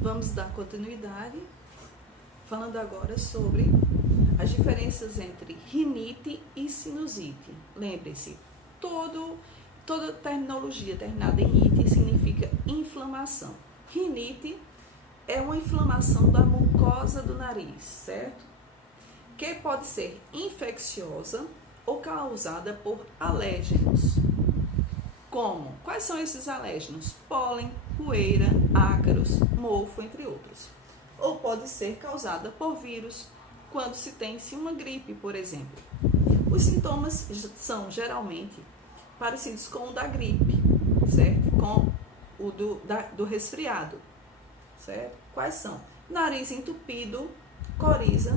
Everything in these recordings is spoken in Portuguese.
Vamos dar continuidade, falando agora sobre as diferenças entre rinite e sinusite. Lembre-se, toda terminologia terminada em ite significa inflamação. Rinite é uma inflamação da mucosa do nariz, certo? Que pode ser infecciosa ou causada por alérgenos. Como? Quais são esses alérgenos? Pólen, poeira, ácaros, mofo, entre outros. Ou pode ser causada por vírus, quando se tem uma gripe, por exemplo. Os sintomas são geralmente parecidos com o da gripe, certo? Com o do resfriado, certo? Quais são? Nariz entupido, coriza,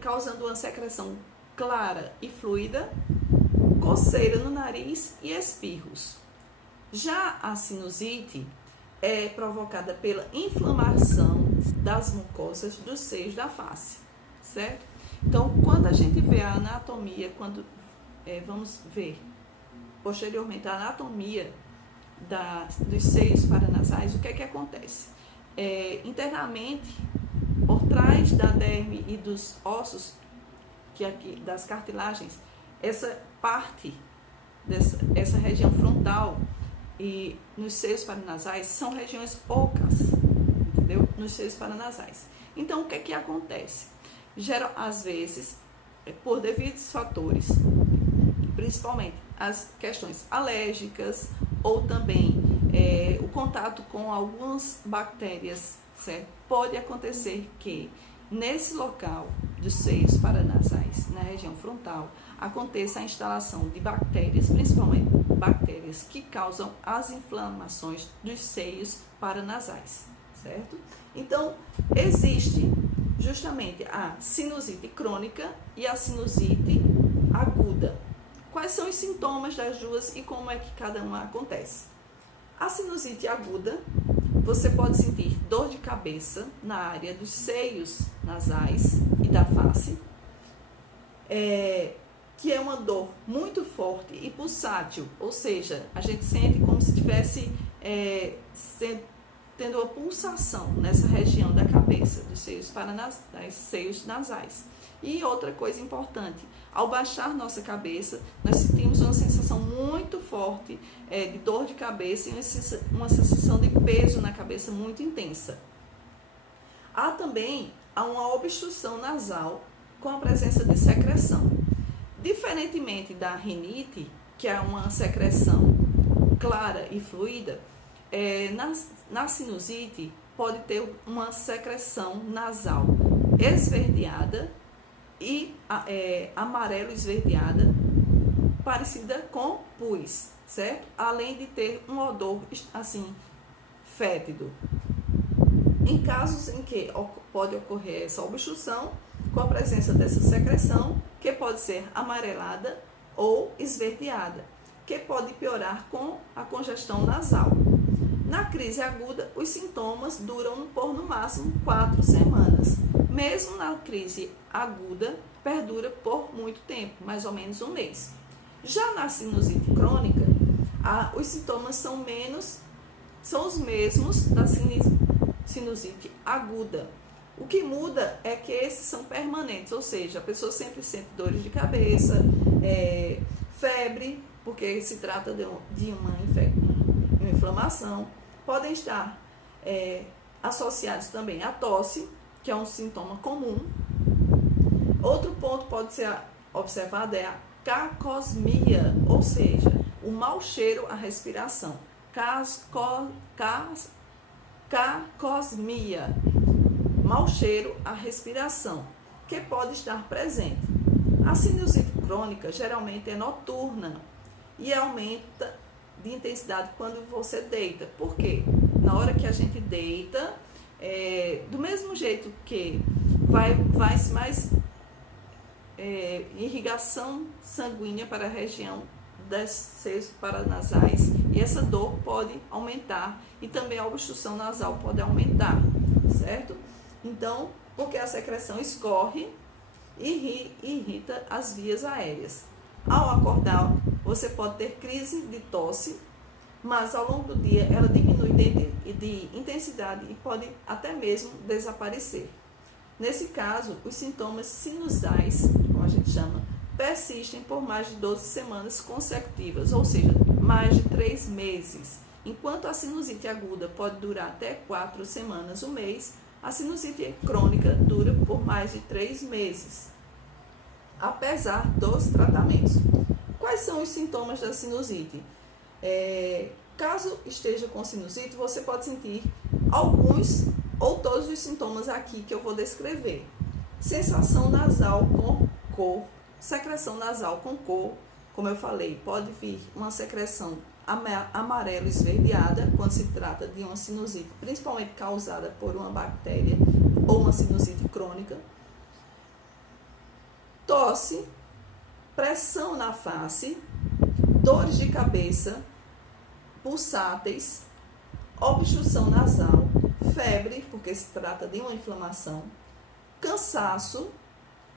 causando uma secreção clara e fluida, coceira no nariz e espirros. Já a sinusite é provocada pela inflamação das mucosas dos seios da face, certo? Então, quando a gente vê a anatomia, vamos ver posteriormente a anatomia dos seios paranasais, o que é que acontece? Internamente, por trás da derme e dos ossos, das cartilagens, essa parte essa região frontal e nos seios paranasais são regiões ocas, entendeu? Nos seios paranasais. Então, o que é que acontece? Às vezes, por devidos fatores, principalmente as questões alérgicas ou também o contato com algumas bactérias, certo? Pode acontecer que nesse local dos seios paranasais, na região frontal, aconteça a instalação de bactérias, principalmente bactérias que causam as inflamações dos seios paranasais, certo? Então, existe justamente a sinusite crônica e a sinusite aguda. Quais são os sintomas das duas e como é que cada uma acontece? A sinusite aguda, você pode sentir dor de cabeça na área dos seios nasais e da face, que é uma dor muito forte e pulsátil, ou seja, a gente sente como se estivesse tendo uma pulsação nessa região da cabeça, dos seios nasais. E outra coisa importante, ao baixar nossa cabeça, nós sentimos uma sensação muito forte de dor de cabeça e uma sensação de peso na cabeça muito intensa. Há também uma obstrução nasal com a presença de secreção. Diferentemente da rinite, que é uma secreção clara e fluida, na sinusite pode ter uma secreção nasal esverdeada e amarelo esverdeada, parecida com pus, certo? Além de ter um odor assim fétido. Em casos em que pode ocorrer essa obstrução, com a presença dessa secreção, que pode ser amarelada ou esverdeada, que pode piorar com a congestão nasal. Na crise aguda, os sintomas duram por no máximo 4 semanas. Mesmo na crise aguda, perdura por muito tempo, mais ou menos um mês. Já na sinusite crônica, os sintomas são os mesmos da sinusite aguda. O que muda é que esses são permanentes, ou seja, a pessoa sempre sente dores de cabeça, febre, porque se trata de uma inflamação. Podem estar associados também à tosse, que é um sintoma comum. Outro ponto pode ser observado é a cacosmia, ou seja, o mau cheiro à respiração. Cacosmia, mau cheiro à respiração, que pode estar presente. A sinusite crônica geralmente é noturna e aumenta de intensidade quando você deita. Por quê? Na hora que a gente deita, do mesmo jeito que vai mais irrigação sanguínea para a região das seios paranasais, e essa dor pode aumentar e também a obstrução nasal pode aumentar, certo? Então, porque a secreção escorre e irrita as vias aéreas. Ao acordar, você pode ter crise de tosse, mas ao longo do dia ela diminui de intensidade e pode até mesmo desaparecer. Nesse caso, os sintomas sinusais, como a gente chama, persistem por mais de 12 semanas consecutivas, ou seja, mais de 3 meses. Enquanto a sinusite aguda pode durar até 4 semanas, um mês, a sinusite crônica dura por mais de 3 meses, apesar dos tratamentos. Quais são os sintomas da sinusite? Caso esteja com sinusite, você pode sentir alguns ou todos os sintomas aqui que eu vou descrever. Sensação nasal com cor, secreção nasal com cor, como eu falei, pode vir uma secreção amarelo esverdeada quando se trata de uma sinusite, principalmente causada por uma bactéria ou uma sinusite crônica. Tosse, pressão na face, dores de cabeça, pulsáteis, obstrução nasal, febre, porque se trata de uma inflamação, cansaço,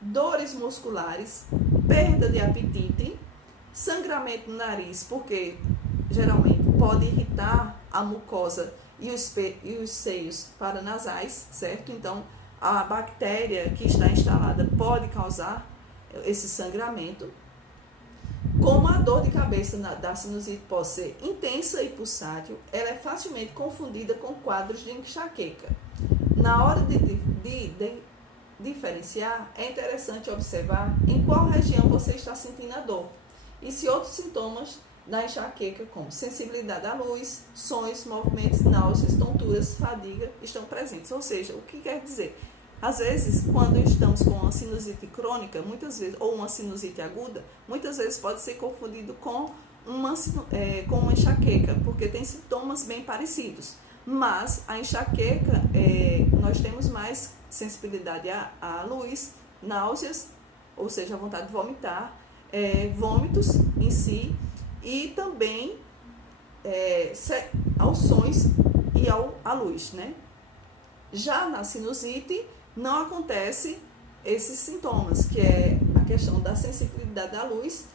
dores musculares, perda de apetite, sangramento no nariz, porque geralmente pode irritar a mucosa e os seios paranasais, certo? Então, a bactéria que está instalada pode causar esse sangramento. Como a dor de cabeça da sinusite pode ser intensa e pulsátil, ela é facilmente confundida com quadros de enxaqueca. Na hora de diferenciar, é interessante observar em qual região você está sentindo a dor e se outros sintomas da enxaqueca, como sensibilidade à luz, sonhos, movimentos, náuseas, tonturas, fadiga, estão presentes. Ou seja, o que quer dizer? Às vezes, quando estamos com uma sinusite crônica, muitas vezes, ou uma sinusite aguda, muitas vezes pode ser confundido com uma enxaqueca, porque tem sintomas bem parecidos. Mas a enxaqueca, nós temos mais sensibilidade à luz, náuseas, ou seja, a vontade de vomitar, vômitos em si, e também aos sons e à luz, né? Já na sinusite, não acontece esses sintomas, que é a questão da sensibilidade à luz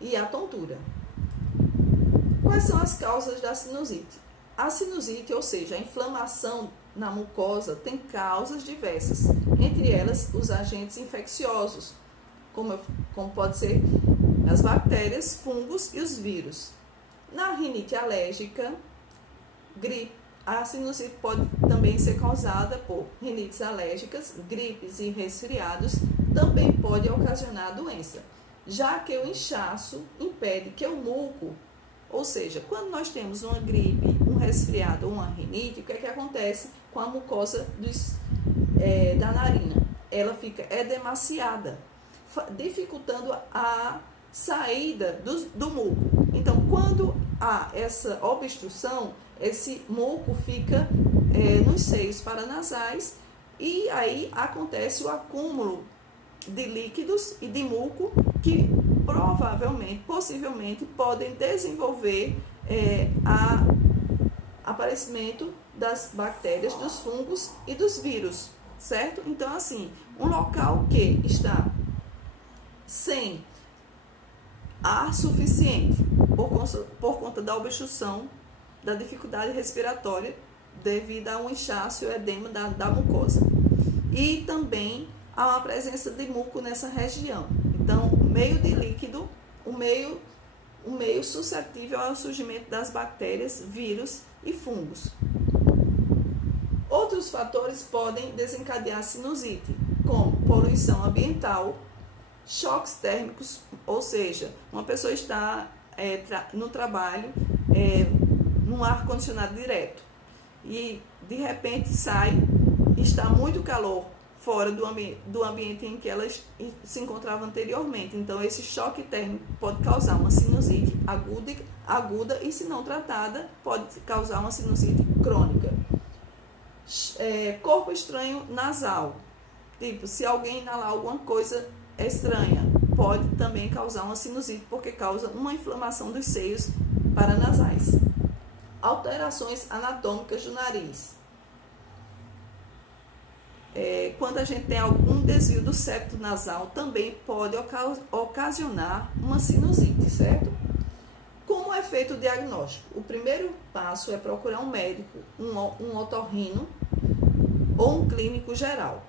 e à tontura. Quais são as causas da sinusite? A sinusite, ou seja, a inflamação na mucosa, tem causas diversas, entre elas os agentes infecciosos, como pode ser as bactérias, fungos e os vírus. Na rinite alérgica, gripe, a sinusite pode também ser causada por rinites alérgicas, gripes e resfriados, também pode ocasionar a doença, já que o inchaço impede que o muco, ou seja, quando nós temos uma gripe, um resfriado ou uma rinite, o que é que acontece com a mucosa da narina? Ela fica edemaciada, dificultando a saída do muco. Então, quando há essa obstrução, esse muco fica nos seios paranasais e aí acontece o acúmulo de líquidos e de muco que possivelmente podem desenvolver aparecimento das bactérias, dos fungos e dos vírus, certo? Então, assim, um local que está sem ar suficiente por conta da obstrução, da dificuldade respiratória devido a um inchaço e edema da mucosa. E também há uma presença de muco nessa região. Então, o meio de líquido, o meio suscetível ao surgimento das bactérias, vírus e fungos. Outros fatores podem desencadear sinusite, como poluição ambiental, choques térmicos, ou seja, uma pessoa está no trabalho, num ar-condicionado direto, e de repente está muito calor fora do ambiente em que ela se encontrava anteriormente. Então, esse choque térmico pode causar uma sinusite aguda e, se não tratada, pode causar uma sinusite crônica. Corpo estranho nasal. Tipo, se alguém inalar alguma coisa estranha, pode também causar uma sinusite, porque causa uma inflamação dos seios paranasais. Alterações anatômicas do nariz. Quando a gente tem algum desvio do septo nasal, também pode ocasionar uma sinusite, certo? Com Como é feito o diagnóstico? O primeiro passo é procurar um médico, um otorrino ou um clínico geral.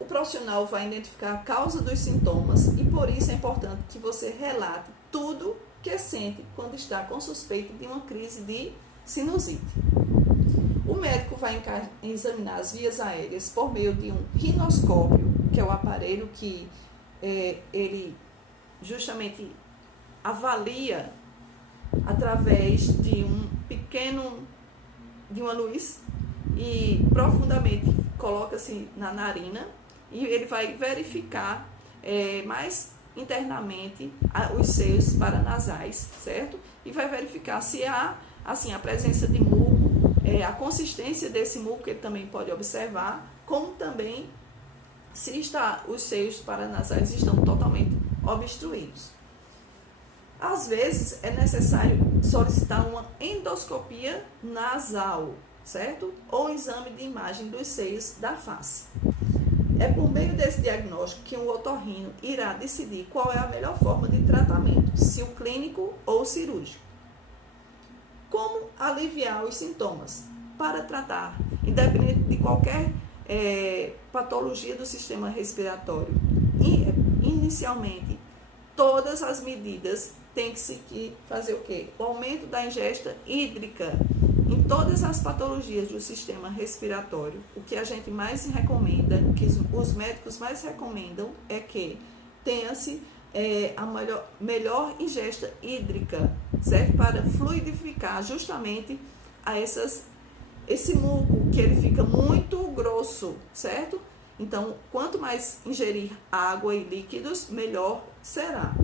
O profissional vai identificar a causa dos sintomas e por isso é importante que você relate tudo que sente quando está com suspeita de uma crise de sinusite. O médico vai examinar as vias aéreas por meio de um rinoscópio, que é o aparelho que ele justamente avalia através de de uma luz e profundamente coloca-se na narina e ele vai verificar mais internamente os seios paranasais, certo? E vai verificar se há assim a presença de muco, a consistência desse muco ele também pode observar, como também se os seios paranasais estão totalmente obstruídos. Às vezes é necessário solicitar uma endoscopia nasal, certo? Ou um exame de imagem dos seios da face. É por meio desse diagnóstico que o otorrino irá decidir qual é a melhor forma de tratamento, se o clínico ou o cirúrgico. Como aliviar os sintomas? Para tratar, independente de qualquer patologia do sistema respiratório, inicialmente, todas as medidas têm que se fazer o quê? O aumento da ingesta hídrica em todas as patologias do sistema respiratório. O que a gente mais recomenda, o que os médicos mais recomendam é que tenha-se a melhor ingesta hídrica, certo? Para fluidificar justamente esse muco, que ele fica muito grosso, certo? Então, quanto mais ingerir água e líquidos, melhor será.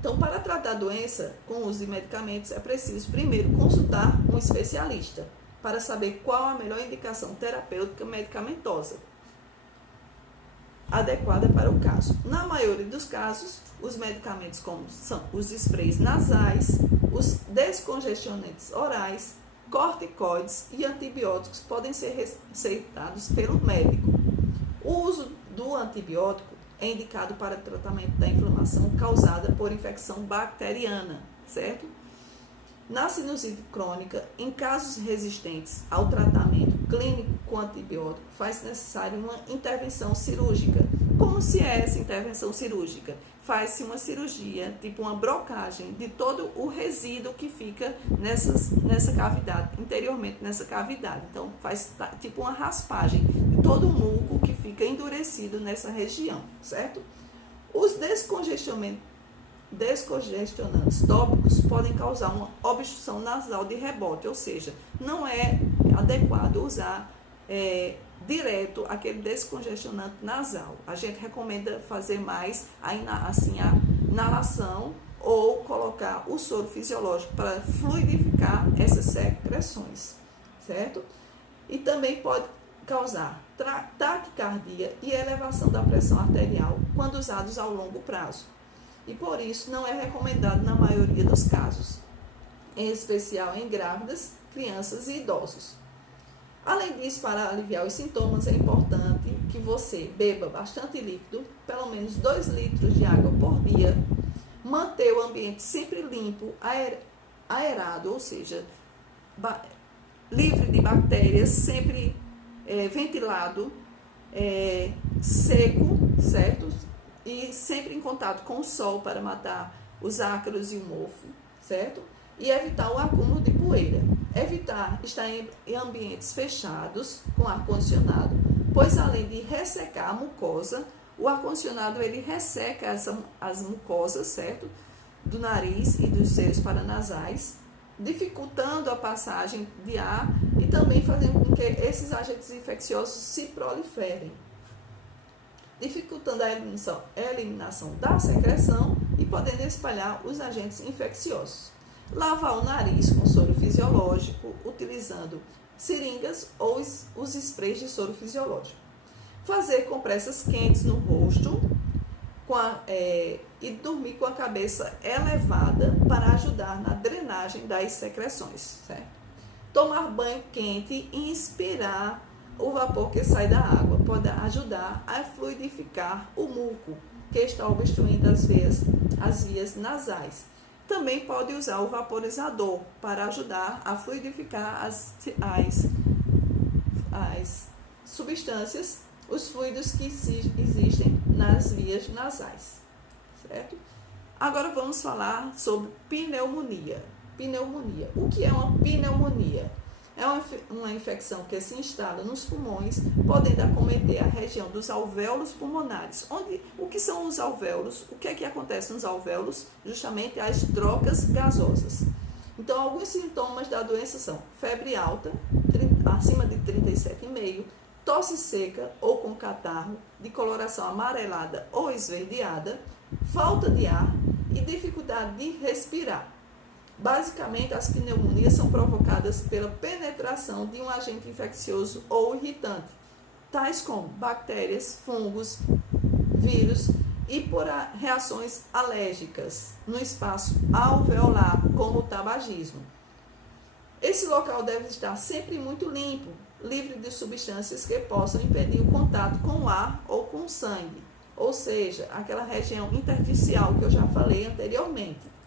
Então, para tratar a doença com o uso de medicamentos, é preciso primeiro consultar um especialista para saber qual a melhor indicação terapêutica medicamentosa adequada para o caso. Na maioria dos casos, os medicamentos como são os sprays nasais, os descongestionantes orais, corticoides e antibióticos podem ser receitados pelo médico. O uso do antibiótico é indicado para o tratamento da inflamação causada por infecção bacteriana, certo? Na sinusite crônica, em casos resistentes ao tratamento clínico com antibiótico, faz necessária uma intervenção cirúrgica. Como se é essa intervenção cirúrgica? Faz-se uma cirurgia, tipo uma brocagem de todo o resíduo que fica nessa cavidade, interiormente nessa cavidade. Então, faz tipo uma raspagem de todo o muco que fica endurecido nessa região, certo? Os descongestionantes tópicos podem causar uma obstrução nasal de rebote, ou seja, não é adequado usar direto aquele descongestionante nasal. A gente recomenda fazer mais a inalação ou colocar o soro fisiológico para fluidificar essas secreções, certo? E também pode causar taquicardia e elevação da pressão arterial quando usados ao longo prazo. E por isso não é recomendado na maioria dos casos, em especial em grávidas, crianças e idosos. Além disso, para aliviar os sintomas, é importante que você beba bastante líquido, pelo menos 2 litros de água por dia, manter o ambiente sempre limpo, aerado, ou seja, livre de bactérias, sempre ventilado, seco, certo? E sempre em contato com o sol para matar os ácaros e o mofo, certo? E evitar o acúmulo de poeira. Evitar estar em ambientes fechados com ar-condicionado, pois além de ressecar a mucosa, o ar-condicionado ele resseca as mucosas, certo? Do nariz e dos seios paranasais, dificultando a passagem de ar e também fazendo com que esses agentes infecciosos se proliferem, dificultando a eliminação da secreção e podendo espalhar os agentes infecciosos. Lavar o nariz com soro fisiológico, utilizando seringas ou os sprays de soro fisiológico. Fazer compressas quentes no rosto e dormir com a cabeça elevada para ajudar na drenagem das secreções, certo? Tomar banho quente e inspirar o vapor que sai da água pode ajudar a fluidificar o muco que está obstruindo as vias nasais. também pode usar o vaporizador para ajudar a fluidificar as substâncias, os fluidos que existem nas vias nasais, certo? Agora vamos falar sobre pneumonia. Pneumonia. O que é uma pneumonia? É uma infecção que se instala nos pulmões, podendo acometer a região dos alvéolos pulmonares. O que são os alvéolos? O que é que acontece nos alvéolos? Justamente as trocas gasosas. Então, alguns sintomas da doença são febre alta, acima de 37,5, tosse seca ou com catarro, de coloração amarelada ou esverdeada, falta de ar e dificuldade de respirar. Basicamente, as pneumonias são provocadas pela penetração de um agente infeccioso ou irritante, tais como bactérias, fungos, vírus e por reações alérgicas no espaço alveolar, como o tabagismo. Esse local deve estar sempre muito limpo, livre de substâncias que possam impedir o contato com o ar ou com o sangue, ou seja, aquela região intersticial que eu já falei anteriormente.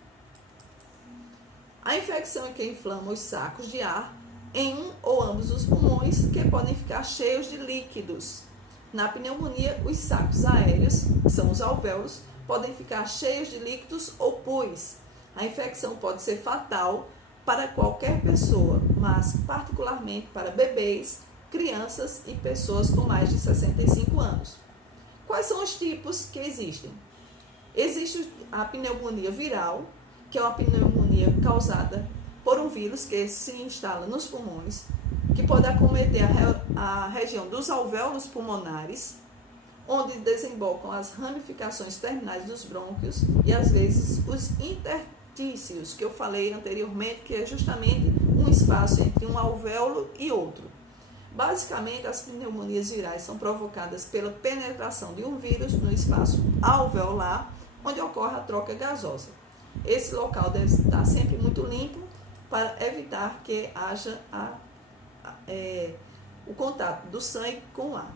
A infecção é que inflama os sacos de ar em um ou ambos os pulmões, que podem ficar cheios de líquidos. Na pneumonia, os sacos aéreos, que são os alvéolos, podem ficar cheios de líquidos ou pus. A infecção pode ser fatal para qualquer pessoa, mas particularmente para bebês, crianças e pessoas com mais de 65 anos. Quais são os tipos que existem? Existe a pneumonia viral, que é uma pneumonia causada por um vírus que se instala nos pulmões, que pode acometer a região dos alvéolos pulmonares, onde desembocam as ramificações terminais dos brônquios e, às vezes, os interstícios, que eu falei anteriormente, que é justamente um espaço entre um alvéolo e outro. Basicamente, as pneumonias virais são provocadas pela penetração de um vírus no espaço alveolar, onde ocorre a troca gasosa. Esse local deve estar sempre muito limpo para evitar que haja o contato do sangue com o ar.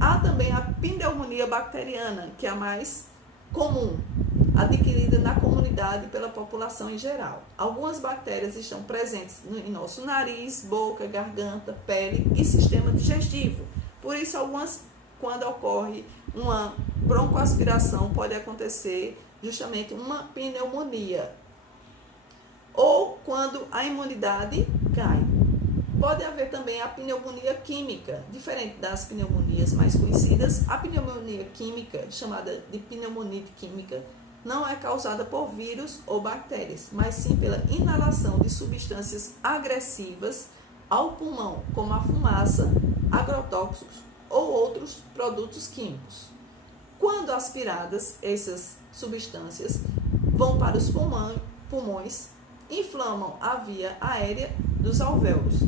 Há também a pneumonia bacteriana, que é a mais comum, adquirida na comunidade pela população em geral. Algumas bactérias estão presentes em nosso nariz, boca, garganta, pele e sistema digestivo. Por isso, quando ocorre uma broncoaspiração, pode acontecer justamente uma pneumonia. Ou quando a imunidade cai. Pode haver também a pneumonia química, diferente das pneumonias mais conhecidas. A pneumonia química, chamada de pneumonite química, não é causada por vírus ou bactérias, mas sim pela inalação de substâncias agressivas ao pulmão, como a fumaça, agrotóxicos ou outros produtos químicos. Quando aspiradas, essas substâncias vão para os pulmões, inflamam a via aérea dos alvéolos,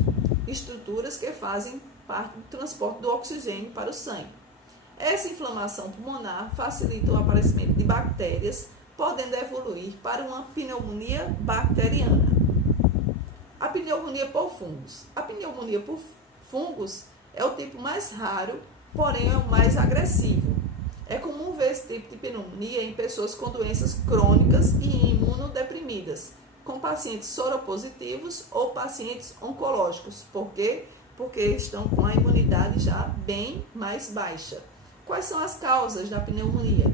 estruturas que fazem parte do transporte do oxigênio para o sangue. Essa inflamação pulmonar facilita o aparecimento de bactérias, podendo evoluir para uma pneumonia bacteriana. A pneumonia por fungos. A pneumonia por fungos é o tipo mais raro, porém é o mais agressivo. É comum ver esse tipo de pneumonia em pessoas com doenças crônicas e imunodeprimidas, com pacientes soropositivos ou pacientes oncológicos. Por quê? Porque estão com a imunidade já bem mais baixa. Quais são as causas da pneumonia?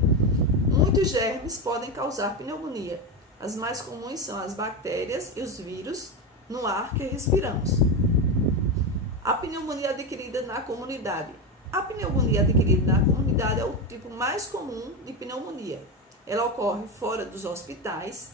Muitos germes podem causar pneumonia. As mais comuns são as bactérias e os vírus no ar que respiramos. A pneumonia adquirida na comunidade. A pneumonia adquirida na comunidade é o tipo mais comum de pneumonia. Ela ocorre fora dos hospitais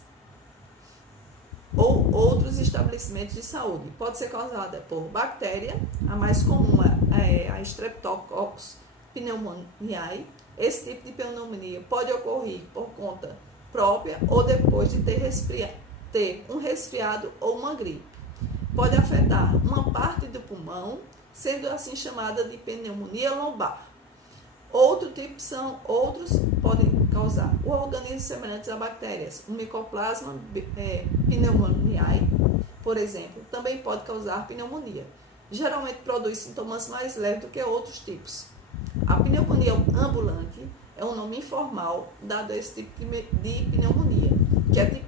ou outros estabelecimentos de saúde. Pode ser causada por bactéria, a mais comum é a Streptococcus pneumoniae. Esse tipo de pneumonia pode ocorrer por conta própria ou depois de ter um resfriado ou uma gripe. Pode afetar uma parte do pulmão, sendo assim chamada de pneumonia lombar. Outros podem causar organismos semelhantes a bactérias. O Mycoplasma pneumoniae, por exemplo, também pode causar pneumonia. Geralmente produz sintomas mais leves do que outros tipos. A pneumonia ambulante é um nome informal dado a esse tipo de pneumonia, que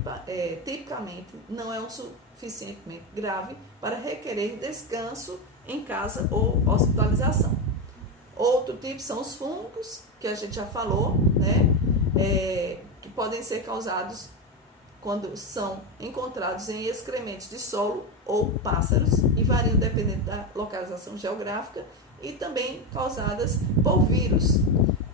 tipicamente não é o suficientemente grave para requerer descanso em casa ou hospitalização. Outro tipo são os fungos, que a gente já falou, né? Que podem ser causados quando são encontrados em excrementos de solo ou pássaros e variam dependendo da localização geográfica, e também causadas por vírus.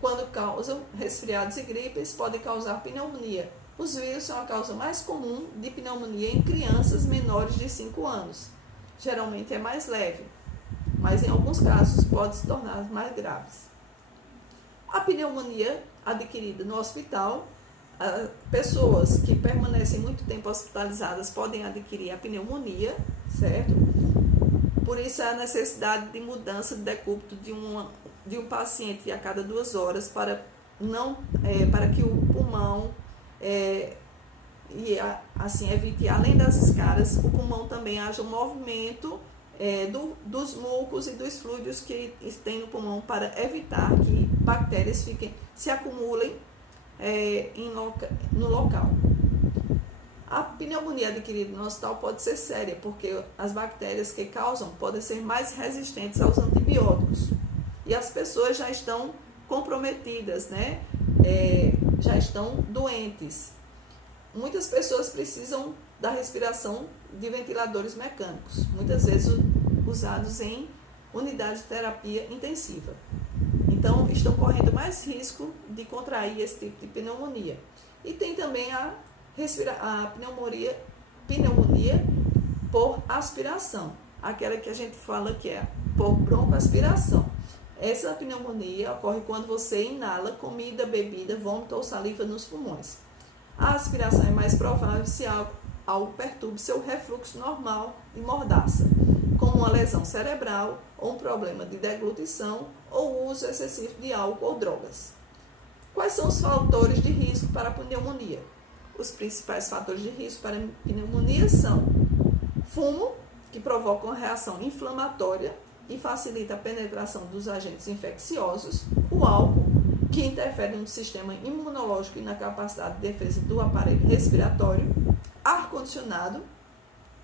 Quando causam resfriados e gripes, podem causar pneumonia. Os vírus são a causa mais comum de pneumonia em crianças menores de 5 anos. Geralmente é mais leve, mas em alguns casos pode se tornar mais graves. A pneumonia adquirida no hospital, pessoas que permanecem muito tempo hospitalizadas podem adquirir a pneumonia, certo? Por isso a necessidade de mudança de decúbito de um paciente a cada 2 horas para que o pulmão assim evite, além das escaras, o pulmão também haja um movimento dos mucos e dos fluidos que tem no pulmão para evitar que bactérias se acumulem no local. A pneumonia adquirida no hospital pode ser séria, porque as bactérias que causam podem ser mais resistentes aos antibióticos. E as pessoas já estão comprometidas, né? Já estão doentes. Muitas pessoas precisam da respiração de ventiladores mecânicos, muitas vezes usados em unidade de terapia intensiva. Então, estão correndo mais risco de contrair esse tipo de pneumonia. E tem também a pneumonia por aspiração, aquela que a gente fala que é por broncoaspiração. Essa pneumonia ocorre quando você inala comida, bebida, vômito ou saliva nos pulmões. A aspiração é mais provável se algo perturbe seu refluxo normal de mordaça, como uma lesão cerebral ou um problema de deglutição ou uso excessivo de álcool ou drogas. Quais são os fatores de risco para a pneumonia? Os principais fatores de risco para a pneumonia são fumo, que provoca uma reação inflamatória e facilita a penetração dos agentes infecciosos, o álcool, que interfere no sistema imunológico e na capacidade de defesa do aparelho respiratório, ar-condicionado,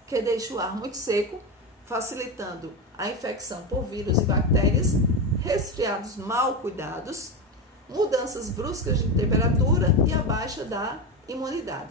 que deixa o ar muito seco, facilitando a infecção por vírus e bactérias, resfriados mal cuidados, mudanças bruscas de temperatura e a baixa da imunidade.